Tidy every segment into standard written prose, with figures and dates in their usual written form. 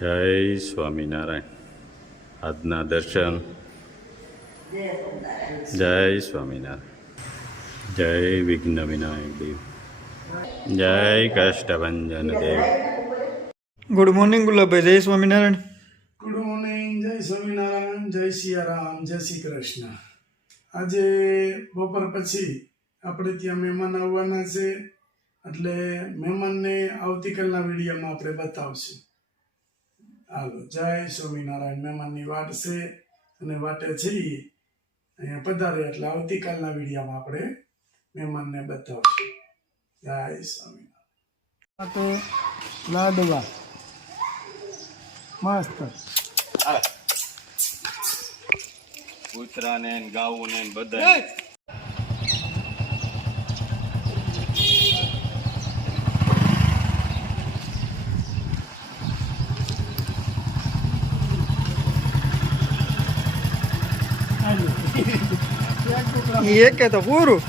જય સ્વામિનારાયણ. આજના દર્શન. જય સ્વામિનારાયણ. જય વિઘ્ન વિનાયક દેવ. જય કષ્ટભંજન દેવ. Good morning Gulabbhai. જય સ્વામિનારાયણ. Good morning. જય સ્વામિનારાયણ. જય સિયારામ. જય શ્રી કૃષ્ણ. આજે બપોર પછી આપણે ત્યાં મહેમાન આવવાના છે, એટલે મહેમાનને આવતીકાલના વિડીયોમાં આપણે બતાવશું. હાલો, જય સ્વામિનારાયણ. મહેમાનની વાટ છે અને વાટે છીએ અહીંયા પધારે એટલે આવતીકાલના વિડીયોમાં આપણે મહેમાનને બતાવશું. જય સ્વામિનારાયણ. તો લાડવા મસ્ત કૂતરા ને ગાવું ને બધા એક કે તો પૂરું.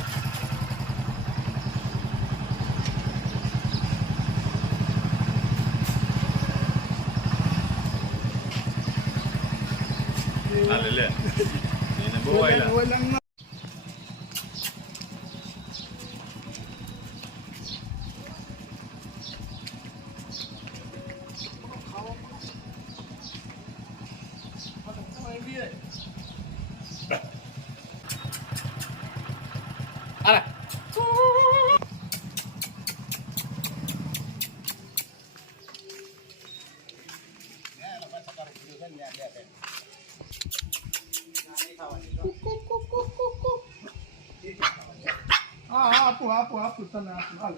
લે એને બહુ આયલા. આપું તને આપું. હાલ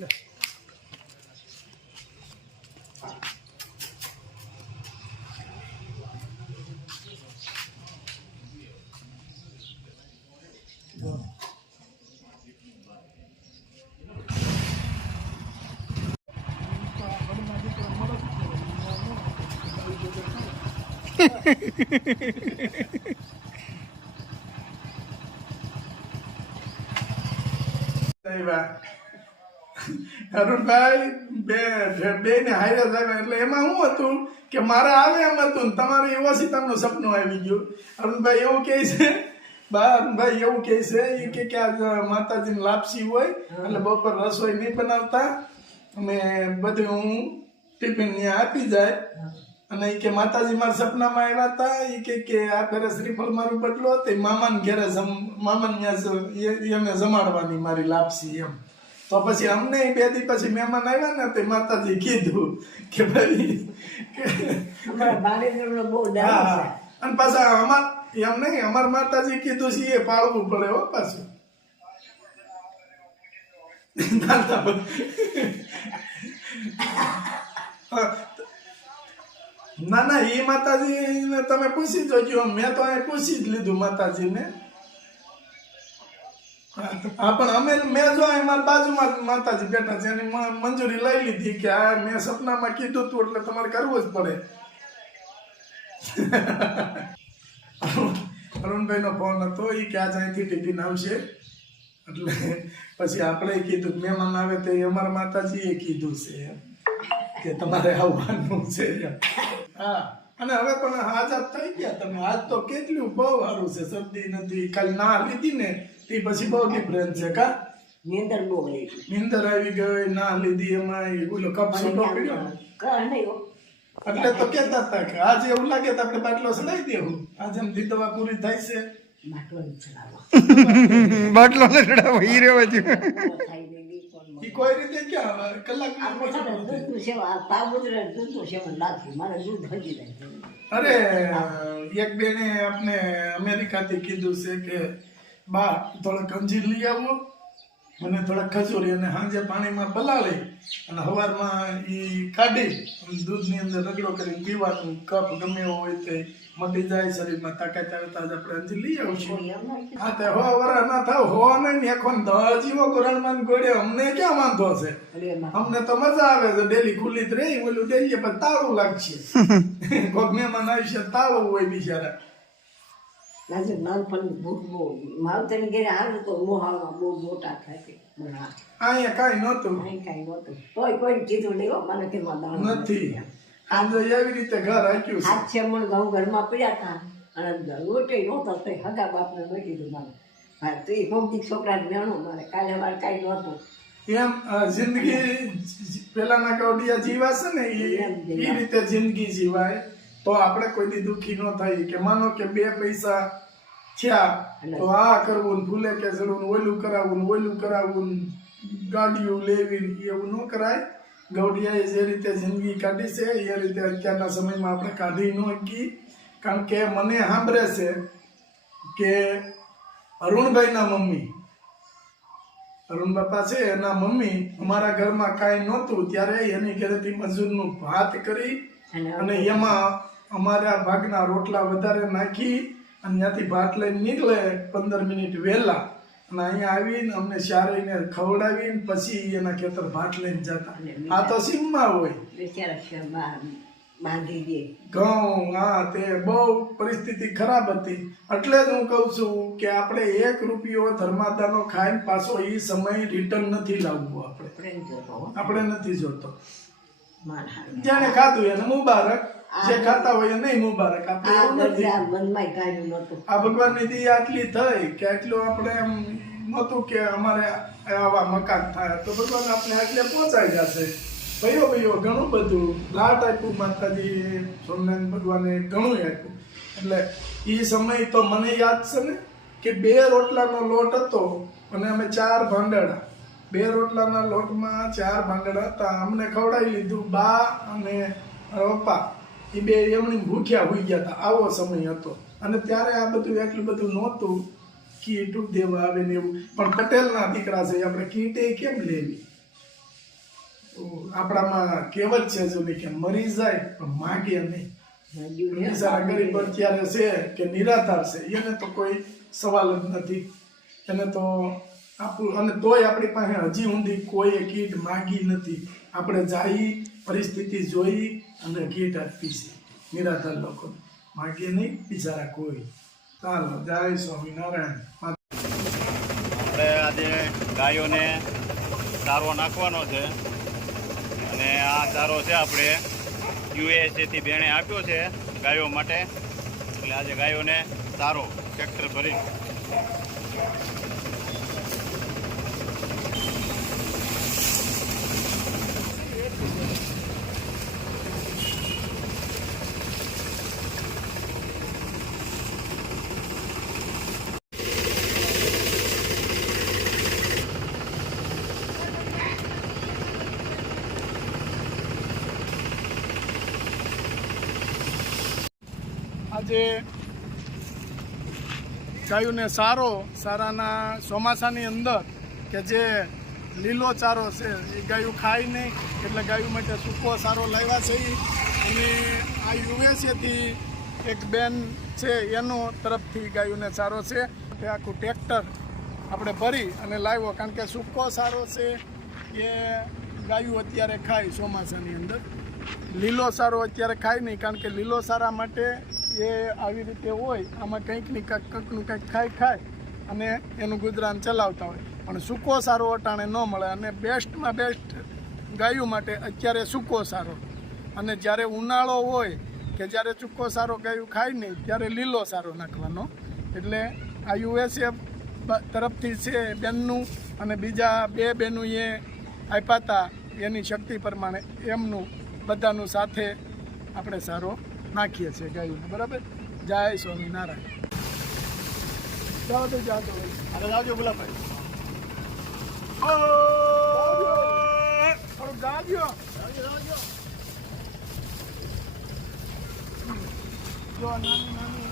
લે અરુણભાઈ બે ને હારે આવ્યા એટલે એમાં શું હતું કે મારે આવે એમ હતું ને તમારે એવો સીતાનું સપનું આવી ગયું. અરુણભાઈ એવું કહે છે, અરુણભાઈ એવું કહે છે કે આ માતાજીની લાપસી હોય એટલે બપોર રસોઈ નહીં બનાવતા અને બધું હું ટિફિન ત્યાં આપી જાય. અને એ કે માતાજી મારા સપનામાં આવ્યા હતા. એ કે આ ફેરે શ્રીફળ મારું બદલો તે મામાને ઘેરે મામાને એને જમાડવાની મારી લાપસી એમ. તો પછી અમને 2 દી પછી મહેમાન આવ્યા ને તે માતાજી કીધું કે ભાઈ અને પાછા એમ નહીં અમાર માતાજી કીધું છે એ પાળવું પડે હો પાછું. ના એ માતાજી તમે પૂછી જોજો. મેં તો અહીં પૂછી જ લીધું માતાજીને. હા પણ મેં જો મારા બાજુમાં માતાજી બેઠા છે એની મંજૂરી લઈ લીધી કે આ મેં સપનામાં કીધું તું એટલે તમારે કરવું જ પડે. અરુણભાઈ નો ફોન હતો એ કે આજ અહીંથી ટિફિન આવશે એટલે પછી આપણે કીધું મહેમાન આવે તો અમારા માતાજીએ કીધું છે કે તમારે આવવાનું છે. હા અને હવે પણ આઝાદ થઈ ગયા તમે. આજ તો કેટલું બહુ સારું છે. શરદી નથી. કાલ ના લીધી ને તે પછી બહુ ડિફરન્સ છે. કા નીંદર આવી ગઈ ના લીધી એમાં ઓલો કપ છૂટો પડ્યો એટલે તો કેતા હતા કે આજે એવું લાગે તો આપણે બાટલો ચલાવી દેવું. આજે એમ દવા પૂરી થાય છે બાટલો ચડાવો ઈ રેવા જો. કોઈ રીતે ક્યાં કલાક અરે એક બેને આપણે અમેરિકાથી કીધું છે કે બા થોડો કંજીર લઈ આવો મને થોડા ખજૂરી અને સાંજે પાણીમાં પલાળી અને સવારમાં એ કાઢી અને દૂધની અંદર રગડો કરીને પીવાનું. કફ ગમે એવો હોય તે મટી જાય શરીરમાં. તાકાત આવે તો આજે આપણે અંજી લઈ આવશું. હા તે હો વરા ના થાવ હો નહીં એખોન 10 જીવો ગોરણમાં ગોળે અમને ક્યાં વાંધો છે? અમને તો મજા આવે છે ડેલી ખુલ્લી જ રહી ઓલું દઈએ પણ તાળું લાગશે. કોક મહેમાન આવશે તાળું હોય બિચારા. આજે નાનપણની ભૂખ બહુ માવતરની ઘરે આવે તો મોહામાં બહુ મોટા થાય અહીંયા કાંઈ નહોતું કાંઈ નહોતું કોઈ કોઈ કીધું નહીં હો, મને કે નથી. આજે એવી રીતે ઘર આપ્યું છે. 8 મણ ઘઉં ઘરમાં પડ્યા હતા અને રોટે નહોતો તો હગા બાપને મૂકી દીધું મારે. હા તો એ ભોગી છોકરાને વેણું મારે કાલે મારે કાંઈ નહોતું. એમ જિંદગી પેલાના કવડિયા જીવા છે ને એ રીતે જિંદગી જીવાય તો આપણે કોઈ દી દુઃખી ન થાય. કે માનો કે 2 પૈસા થયા તો આ કરવું ને ફૂલે કે ચડવું ને ઓલું કરાવવું ને ઓલું કરાવવું ને ગાડીઓ લેવી એવું ન કરાય. ગવડિયાએ જે રીતે જિંદગી કાઢી છે એ રીતે અત્યારના સમયમાં આપણે કાઢી ન શકીએ. કારણ કે મને સાંભળે છે કે અરુણભાઈના મમ્મી અરુણ બાપા છે એના મમ્મી અમારા ઘરમાં કાંઈ નહોતું ત્યારે એની ઘરેથી મજૂરનું ભાત કરી અને એમાં અમારા ભાગના રોટલા વધારે નાખી અને ત્યાંથી ભાત લઈને નીકળે 15 મિનિટ વહેલા અને અહીંયા આવીને અમને શારીને ખવડાવીને પછી એના ખેતર ભાત લઈને જતા. આ તો સીમમાં હોય બિચારા બાંધી દે ઘઉં. હા તે બહુ પરિસ્થિતિ ખરાબ હતી. એટલે જ હું કહું છું કે આપણે 1 રૂપિયો ધર્માદાનો ખાઈને પાછો એ સમય રિટર્ન નથી લાવવું. આપણે નથી જોતો. જેને ખાધું એને મુબારક, જે ખાતા હોય એને મુબારક. આપણે એવું નથી. આ ભગવાનની દયા આટલી થઈ કે આટલું આપણે એમ નહોતું કે અમારે આવા મકાન થાય તો ભગવાન આપણે આટલે પહોંચાઈ જશે. ભયો ઘણું બધું લાટ આપ્યું માતાજી સ્વામિનારાયણ ભગવાને ઘણું આપ્યું. એટલે એ સમય તો મને યાદ છે ને કે 2 રોટલાનો લોટ હતો અને અમે 4 ભાંડડા 2 રોટલાના લોટમાં 4 ભાંડડા હતા. અમને ખવડાવી લીધું. બા અને પપ્પા એ 2 એમની ભૂખ્યા હોઈ ગયા હતા. આવો સમય હતો. અને ત્યારે આ બધું એટલું બધું નહોતું કીટ દેવા આવે ને એવું. પણ પટેલના દીકરા છે આપણે કીટે કેમ લેવી? આપણામાં કહેવત છે જૂની કે મરી જાય પણ માગે નહીં. બિચારા ગરીબ અત્યારે છે કે નિરાધાર છે એને તો કોઈ સવાલ જ નથી. એને તો આપણું અને તોય આપણી પાસે હજી ઊંધી કોઈ કીટ માગી નથી. આપણે જાય પરિસ્થિતિ જોઈ અને કીટ આપી છે. નિરાધાર લોકો માગે નહીં બિચારા કોઈ. ચાલો જય સ્વામિનારાયણ. આપણે આજે ગાયોને ચારો નાખવાનો છે અને આ ચારો છે આપણે યુએસએથી બેણે આપ્યો છે ગાયો માટે. એટલે આજે ગાયોને ચારો ટ્રેક્ટર ભરી આજે ગાયોને સારાના ચોમાસાની અંદર કે જે લીલો ચારો છે એ ગાયું ખાય નહીં એટલે ગાયો માટે સૂકો સારો લાવ્યા છે. અને આ યુએસએથી એક બેન છે એનો તરફથી ગાયોને સારો છે તે આખું ટ્રેક્ટર આપણે ભરી અને લાવ્યો. કારણ કે સૂકો સારો છે એ ગાયું અત્યારે ખાય ચોમાસાની અંદર. લીલો સારો અત્યારે ખાય નહીં કારણ કે લીલો સારા માટે એ આવી રીતે હોય આમાં કંઈકનું કંઈક ખાય અને એનું ગુજરાન ચલાવતા હોય. પણ સૂકો સારો અટાણે ન મળે અને બેસ્ટમાં બેસ્ટ ગાયું માટે અત્યારે સૂકો સારો. અને જ્યારે ઉનાળો હોય કે જ્યારે સૂકો સારો ગાયું ખાય નહીં ત્યારે લીલો સારો નાખવાનો. એટલે આ યુએસએ તરફથી છે બેનનું અને બીજા 2 બહેનું એ આપ્યા હતા એની શક્તિ પ્રમાણે એમનું બધાનું સાથે આપણે સારો નાખીએ છીએ ગાયોને. બરાબર. જય સ્વામિનારાયણ. જાઓ તો જાઓ આગળ આવજો ગુલાબભાઈ. થોડું ગાજો. જો નાની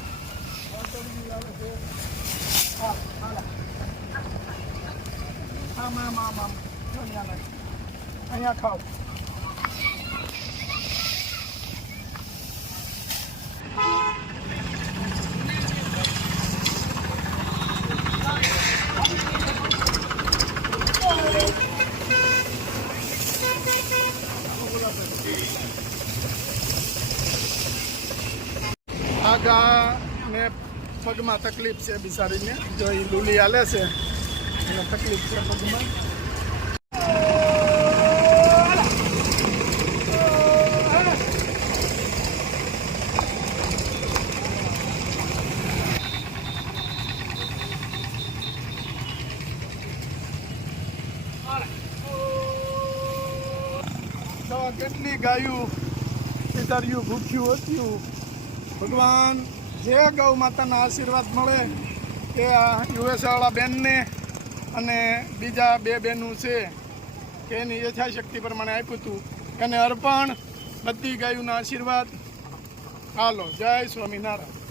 આવે છે. હા આમ અહીંયા નાખ. અહીંયા ખાઓ. આ ગાને પગમાં તકલીફ છે બિચારીને, જો એ લૂલી હાલે છે એને તકલીફ છે પગમાં. તો કેટલી ગાયું પિતર્યું ભૂખ્યું હતું. ભગવાન જે ગૌ માતાના આશીર્વાદ મળે એ આ યુએસ વાળા બેનને અને બીજા 2 બહેનું છે કે એની યથાશક્તિ પ્રમાણે આપ્યું હતું એને અર્પણ. બધી ગાયોના આશીર્વાદ. હાલો, જય સ્વામિનારાયણ.